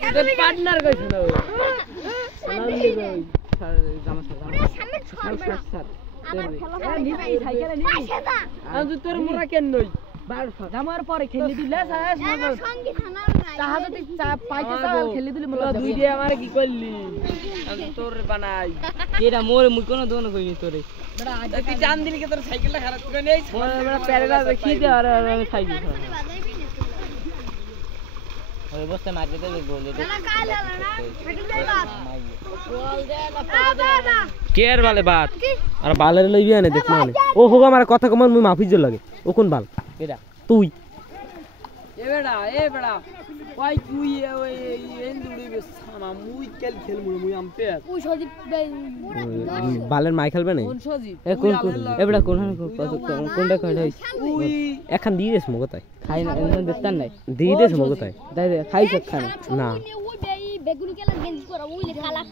তোর পার্টনার কইছ না ওই নামলি কই জামা স্যার নিবি সাইকেলে নিবি আমি তোর মোরা কেন নই জামার পরে খেলি দিলে সঙ্গে থানা নাই তাহা যদি পাইতে চাও খেলি দিলে মোরা দুই দিয়ে আমারে কি করলি আমি তোর বানাই এরা মোরে মুই কোন দোন কইনি তোরে বড়া আজ তুই জান দিলি কে তোর সাইকেলটা খারাপ করে নেই বড়া প্যারেলা দেখি দে আর আমি সাইকেল ওই বস্তা মার দিতে গোলে দে না কাল হলো না সাইকেল দে বাত বল দে না কেয়ার वाले बात আর বালের লইবি আনে দেখ মানে ও হোগা আমার কথা কম মুই মাফি জল লাগে ও কোন বাল এডা তুই এ বেড়া ওই তুই ওই এন্ডুড়ি বেসামা মুই কেল খেল মুই আম্পায়ার ওই সজিব বালের মাই খেলবে না কোন সজিব এ কোন এ বেড়া কোনটা কইরা ওই এখন দি দেস মগতাই খাই না এমন দেখতাম নাই দি দেস মগতাই দাই খাইছ খানা না ওই বেগুনি কেলা গেঞ্জি পরা ওই খালা